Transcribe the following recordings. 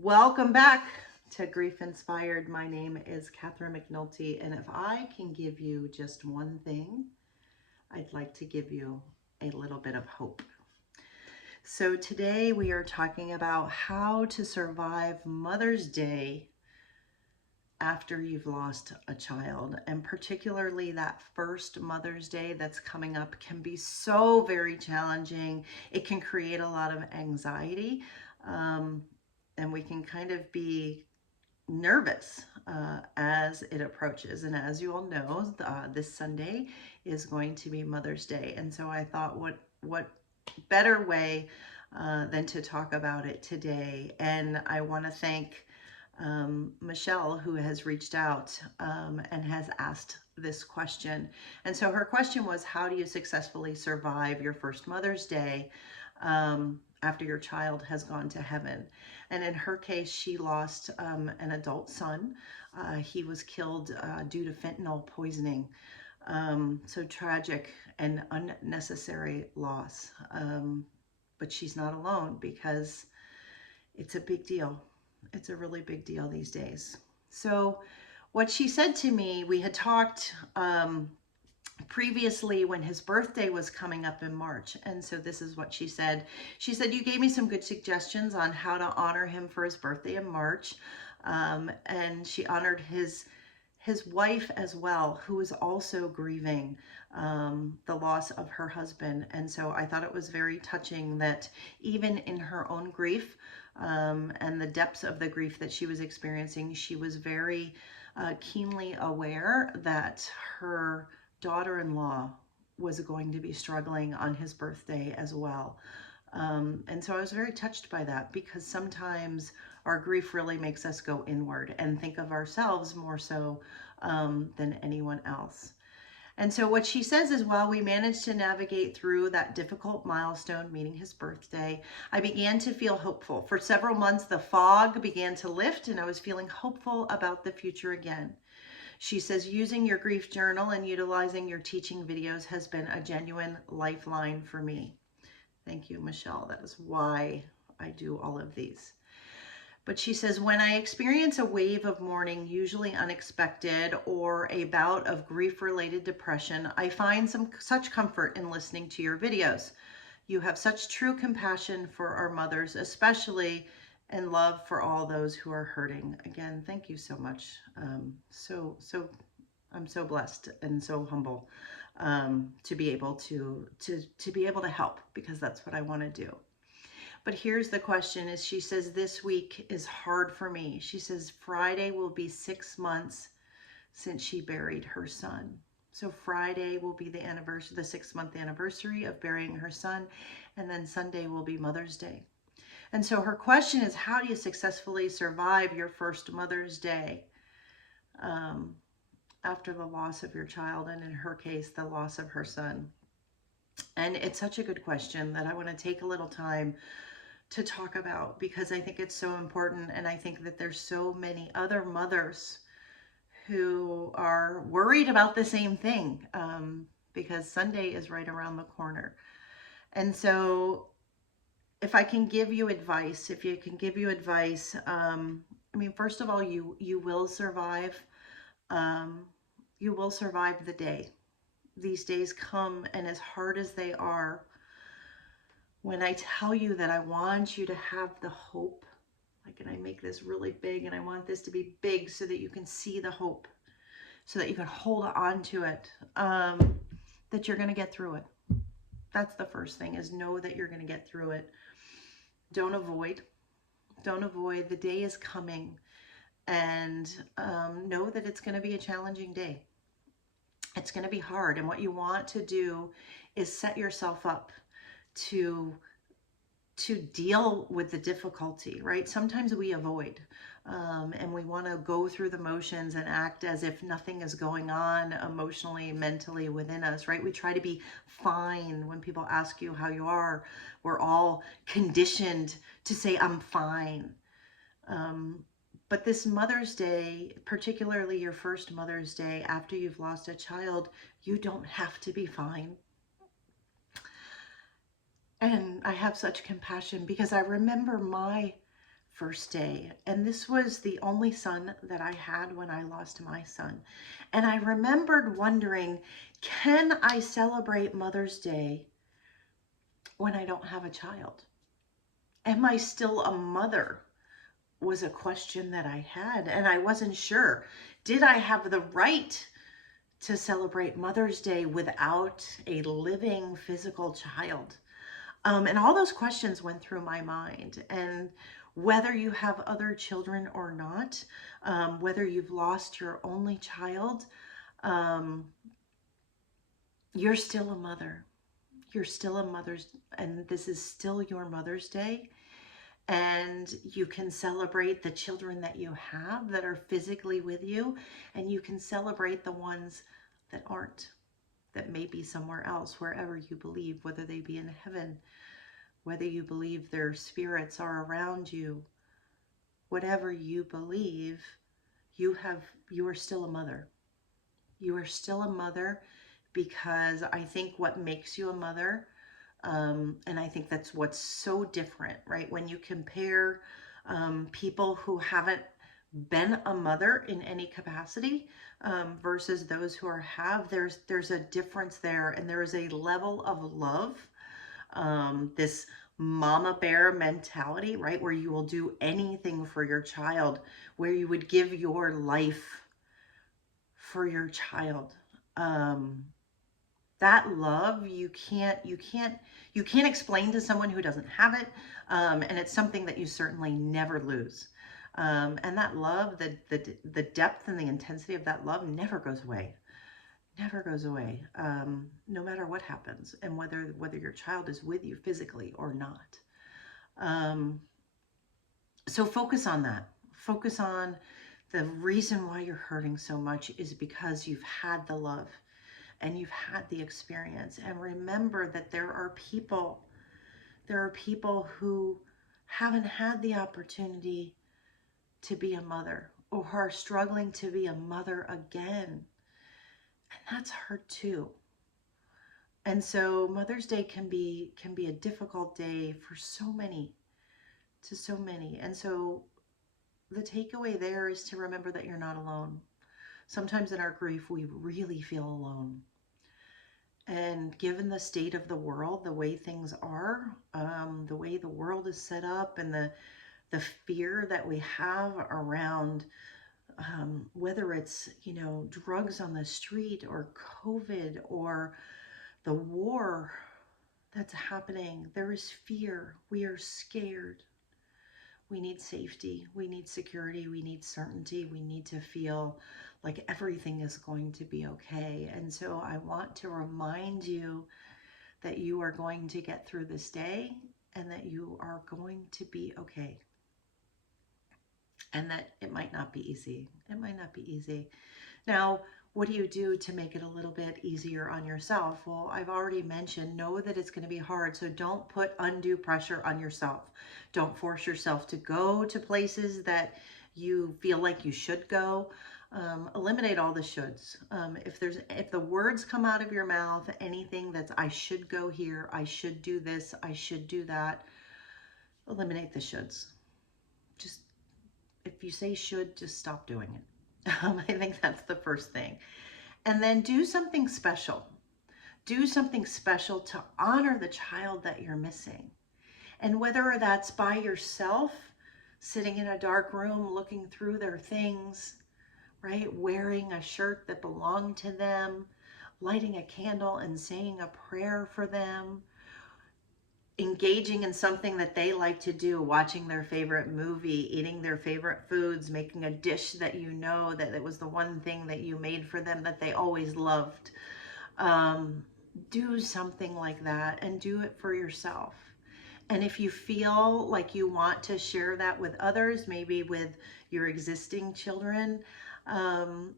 Welcome back to Grief Inspired. My name is Catherine McNulty, and if I can give you just one thing, I'd like to give you a little bit of hope. So today we are talking about how to survive Mother's Day after you've lost a child, and particularly that first Mother's Day that's coming up can be so very challenging. It can create a lot of anxiety, and we can kind of be nervous as it approaches. And as you all know, this Sunday is going to be Mother's Day, and so I thought, what better way than to talk about it today. And I want to thank Michelle, who has reached out and has asked this question. And so her question was, how do you successfully survive your first Mother's Day after your child has gone to heaven? And in her case, she lost an adult son. He was killed due to fentanyl poisoning. So tragic and unnecessary loss. But she's not alone, because it's a big deal. It's a really big deal these days. So what she said to me, we had talked previously when his birthday was coming up in March. And so this is what she said. She said, you gave me some good suggestions on how to honor him for his birthday in March. And she honored his wife as well, who was also grieving the loss of her husband. And so I thought it was very touching that even in her own grief and the depths of the grief that she was experiencing, she was very keenly aware that her daughter-in-law was going to be struggling on his birthday as well. And so I was very touched by that, because sometimes our grief really makes us go inward and think of ourselves more so than anyone else. And so what she says is, while we managed to navigate through that difficult milestone, meaning his birthday, I began to feel hopeful. For several months, the fog began to lift, and I was feeling hopeful about the future again. She says, using your grief journal and utilizing your teaching videos has been a genuine lifeline for me. Thank you, Michelle. That is why I do all of these. But she says, when I experience a wave of mourning, usually unexpected, or a bout of grief-related depression, I find such comfort in listening to your videos. You have such true compassion for our mothers, especially, and love for all those who are hurting. Again, thank you so much. I'm so blessed and so humble to be able to be able to help, because that's what I want to do. But here's the question, is she says, this week is hard for me. She says, Friday will be 6 months since she buried her son. So Friday will be the anniversary, the 6-month anniversary of burying her son. And then Sunday will be Mother's Day. And so her question is, how do you successfully survive your first Mother's Day after the loss of your child, and in her case, the loss of her son? And it's such a good question that I want to take a little time to talk about, because I think it's so important. And I think that there's so many other mothers who are worried about the same thing, because Sunday is right around the corner. And so if I can give you advice, I mean, first of all, you will survive. You will survive the day. These days come, and as hard as they are, when I tell you that I want you to have the hope, like, and I make this really big, and I want this to be big so that you can see the hope, so that you can hold on to it, that you're going to get through it. That's the first thing, is know that you're going to get through it. Don't avoid. The day is coming, and know that it's going to be a challenging day. It's going to be hard. And what you want to do is set yourself up to deal with the difficulty, right? Sometimes we avoid, and we want to go through the motions and act as if nothing is going on emotionally, mentally within us, right? We try to be fine. When people ask you how you are, we're all conditioned to say, I'm fine. But this Mother's Day, particularly your first Mother's Day after you've lost a child, you don't have to be fine. And I have such compassion, because I remember my first day. And this was the only son that I had when I lost my son. And I remembered wondering, can I celebrate Mother's Day when I don't have a child? Am I still a mother? Was a question that I had, and I wasn't sure. Did I have the right to celebrate Mother's Day without a living physical child? And all those questions went through my mind. And whether you have other children or not, whether you've lost your only child, um, you're still a mother. You're still a mother's, and this is still your Mother's Day. And you can celebrate the children that you have that are physically with you, and you can celebrate the ones that aren't, that may be somewhere else, wherever you believe, whether they be in heaven, whether you believe their spirits are around you, whatever you believe, you are still a mother. You are still a mother, because I think what makes you a mother, and I think that's what's so different, right? When you compare people who haven't been a mother in any capacity versus those who have, there's a difference there, and there is a level of love, this mama bear mentality, right? Where you will do anything for your child, where you would give your life for your child. That love, you can't explain to someone who doesn't have it, and it's something that you certainly never lose. And that love, the depth and the intensity of that love never goes away. Never goes away, no matter what happens, and whether your child is with you physically or not. So focus on that. Focus on the reason why you're hurting so much is because you've had the love and you've had the experience. And remember that there are people who haven't had the opportunity to be a mother, or who are struggling to be a mother again. And that's hard too. And so Mother's Day can be a difficult day for so many. And so the takeaway there is to remember that you're not alone. Sometimes in our grief, we really feel alone. And given the state of the world, the way things are, the way the world is set up, and the fear that we have around whether it's, drugs on the street, or COVID, or the war that's happening, there is fear. We are scared. We need safety. We need security. We need certainty. We need to feel like everything is going to be okay. And so I want to remind you that you are going to get through this day, and that you are going to be okay. And that it might not be easy. It might not be easy. Now, what do you do to make it a little bit easier on yourself? Well, I've already mentioned, know that it's going to be hard. So don't put undue pressure on yourself. Don't force yourself to go to places that you feel like you should go. Eliminate all the shoulds. If the words come out of your mouth, anything that's I should go here, I should do this, I should do that, eliminate the shoulds. Just, if you say should, just stop doing it. I think that's the first thing. And then do something special. Do something special to honor the child that you're missing. And whether that's by yourself, sitting in a dark room, looking through their things, right? Wearing a shirt that belonged to them, lighting a candle and saying a prayer for them, engaging in something that they like to do, watching their favorite movie, eating their favorite foods, making a dish that that it was the one thing that you made for them that they always loved. Do something like that, and do it for yourself. And if you feel like you want to share that with others, maybe with your existing children,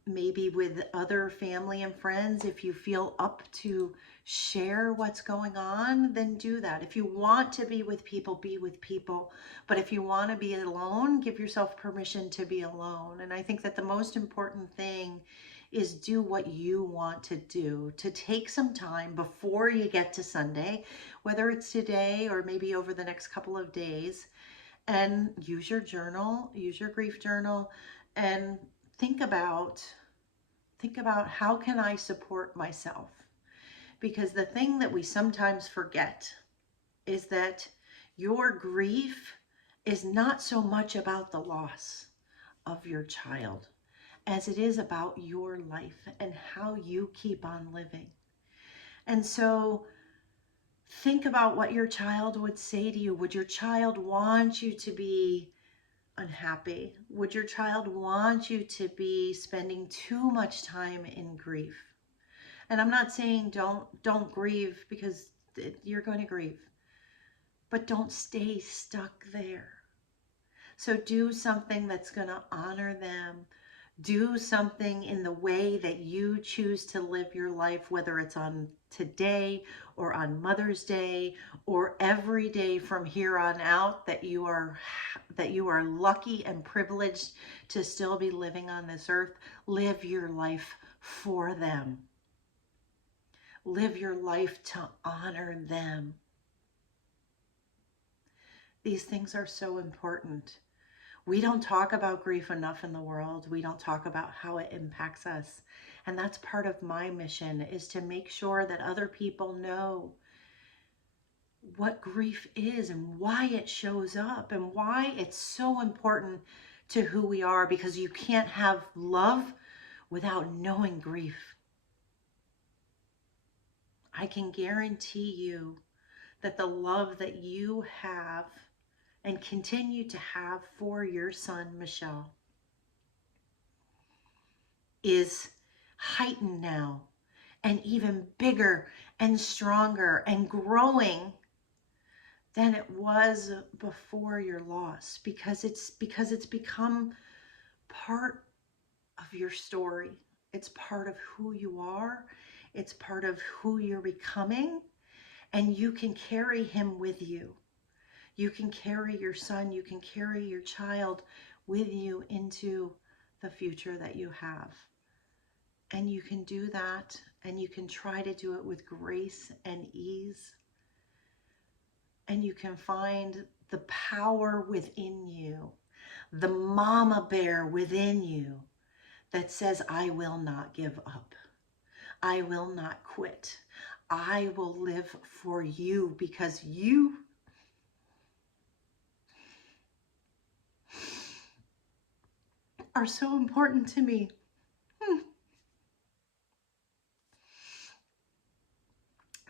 maybe with other family and friends, if you feel up to share what's going on, then do that. If you want to be with people, be with people. But if you want to be alone, give yourself permission to be alone. And I think that the most important thing is do what you want to do, to take some time before you get to Sunday, whether it's today or maybe over the next couple of days, and use your journal, use your grief journal, and think about how can I support myself? Because the thing that we sometimes forget is that your grief is not so much about the loss of your child as it is about your life and how you keep on living. And so think about what your child would say to you. Would your child want you to be unhappy? Would your child want you to be spending too much time in grief? And I'm not saying don't grieve, because you're going to grieve, but don't stay stuck there. So do something that's going to honor them. Do something in the way that you choose to live your life, whether it's on today or on Mother's Day or every day from here on out, that you are lucky and privileged to still be living on this earth. Live your life for them. Live your life to honor them. These things are so important. We don't talk about grief enough in the world. We don't talk about how it impacts us. And that's part of my mission, is to make sure that other people know what grief is and why it shows up and why it's so important to who we are, because you can't have love without knowing grief. I can guarantee you that the love that you have and continue to have for your son, Michelle, is heightened now and even bigger and stronger and growing than it was before your loss, because it's become part of your story. It's part of who you are. It's part of who you're becoming, and you can carry him with you. You can carry your son, you can carry your child with you into the future that you have. And you can do that, and you can try to do it with grace and ease. And you can find the power within you, the mama bear within you that says, I will not give up. I will not quit. I will live for you, because you are so important to me.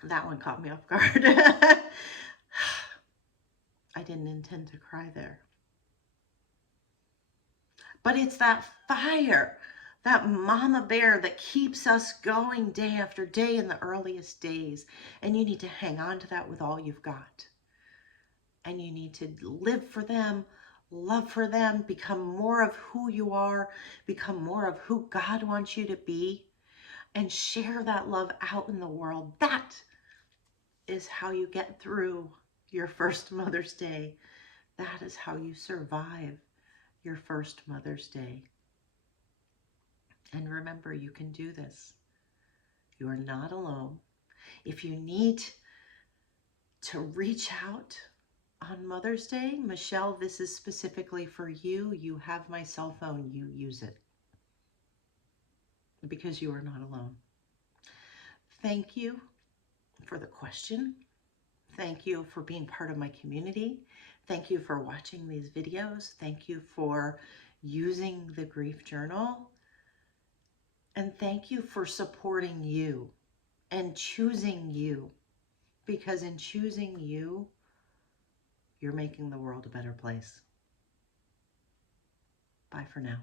That one caught me off guard. I didn't intend to cry there. But it's that fire, that mama bear that keeps us going day after day in the earliest days. And you need to hang on to that with all you've got. And you need to live for them, love for them, become more of who you are, become more of who God wants you to be, and share that love out in the world. That is how you get through your first Mother's Day. That is how you survive your first Mother's Day. And remember, you can do this. You are not alone. If you need to reach out on Mother's Day, Michelle, this is specifically for you. You have my cell phone. You use it, because you are not alone. Thank you for the question. Thank you for being part of my community. Thank you for watching these videos. Thank you for using the grief journal. And thank you for supporting you and choosing you, because in choosing you, you're making the world a better place. Bye for now.